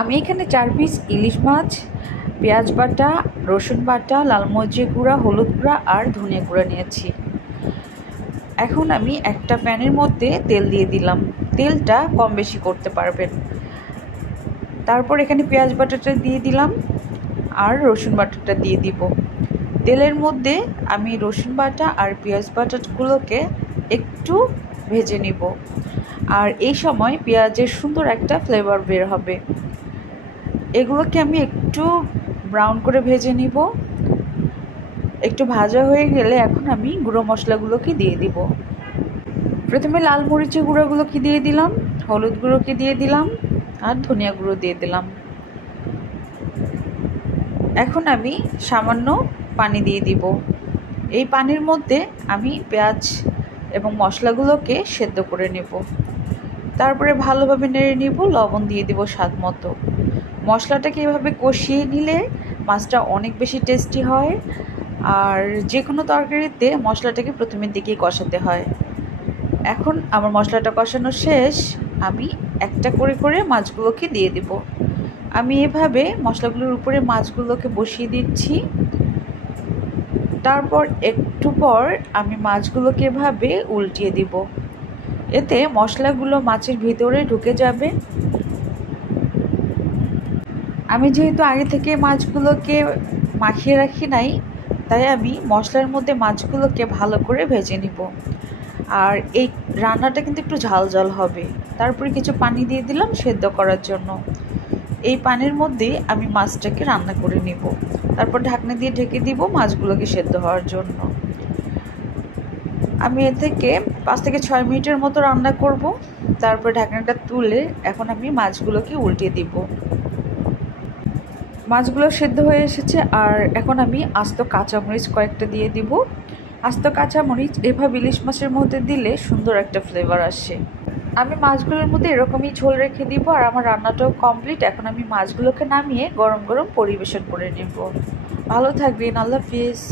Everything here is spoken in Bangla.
আমি এখানে 4 পিস ইলিশ মাছ, পেঁয়াজ বাটা, রসুন বাটা, লাল মরিচের গুঁড়া, হলুদ গুঁড়া আর ধনিয়া গুঁড়া নিয়েছি। এখন আমি একটা প্যানের মধ্যে তেল দিয়ে দিলাম। তেলটা কম বেশি করতে পারবেন। তারপর এখানে পেঁয়াজ বাটাটা দিয়ে দিলাম আর রসুন বাটাটা দিয়ে দিব। তেলের মধ্যে আমি রসুন বাটা আর পেঁয়াজ বাটাগুলোকে একটু ভেজে নিব। আর এই সময় পেঁয়াজের সুন্দর একটা ফ্লেভার বের হবে। এগুলোকে আমি একটু ব্রাউন করে ভেজে নিব। একটু ভাজা হয়ে গেলে এখন আমি গুঁড়ো মশলাগুলোকে দিয়ে দিব। প্রথমে লাল মরিচের গুঁড়োগুলোকে দিয়ে দিলাম, হলুদ গুঁড়োকে দিয়ে দিলাম আর ধনিয়া গুঁড়ো দিয়ে দিলাম। এখন আমি সামান্য পানি দিয়ে দিব। এই পানির মধ্যে আমি পেঁয়াজ এবং মশলাগুলোকে সেদ্ধ করে নেব। তারপরে ভালোভাবে নেড়ে নিব, লবণ দিয়ে দিব স্বাদ মতো। মশলাটাকে এভাবে কষিয়ে নিলে মাছটা অনেক বেশি টেস্টি হয়। আর যে কোনো তরকারিতে মশলাটাকে প্রথমের দিকেই কষাতে হয়। এখন আমার মশলাটা কষানো শেষ। আমি একটা করে করে মাছগুলোকে দিয়ে দিব। আমি এভাবে মশলাগুলোর উপরে মাছগুলোকে বসিয়ে দিচ্ছি। তারপর একটু পর আমি মাছগুলোকে এভাবে উল্টিয়ে দিব। এতে মশলাগুলো মাছের ভিতরে ঢুকে যাবে। আমি যেহেতু আগে থেকে মাছগুলোকে মাখিয়ে রাখি নাই, তাই আমি মশলার মধ্যে মাছগুলোকে ভালো করে ভেজে নিব। আর এই রান্নাটা কিন্তু একটু ঝাল ঝাল হবে। তারপরে কিছু পানি দিয়ে দিলাম সেদ্ধ করার জন্য। এই পানির মধ্যে আমি মাছটাকে রান্না করে নিব। তারপর ঢাকনা দিয়ে ঢেকে দিব মাছগুলোকে সেদ্ধ হওয়ার জন্য। আমি এ থেকে 5 থেকে 6 মিনিটের মতো রান্না করব। তারপর ঢাকনাটা তুলে এখন আমি মাছগুলোকে উল্টিয়ে দিব। মাছগুলো সেদ্ধ হয়ে এসেছে। আর এখন আমি আস্ত কাঁচামরিচ কয়েকটা দিয়ে দিব। আস্ত কাঁচামরিচ এভাবে ইলিশ মাছের মধ্যে দিলে সুন্দর একটা ফ্লেভার আসে। আমি মাছগুলোর মধ্যে এরকমই ঝোল রেখে দিব। আর আমার রান্নাটাও কমপ্লিট। এখন আমি মাছগুলোকে নামিয়ে গরম গরম পরিবেশন করে নেব। ভালো থাকবেন। আল্লাহ হাফিজ।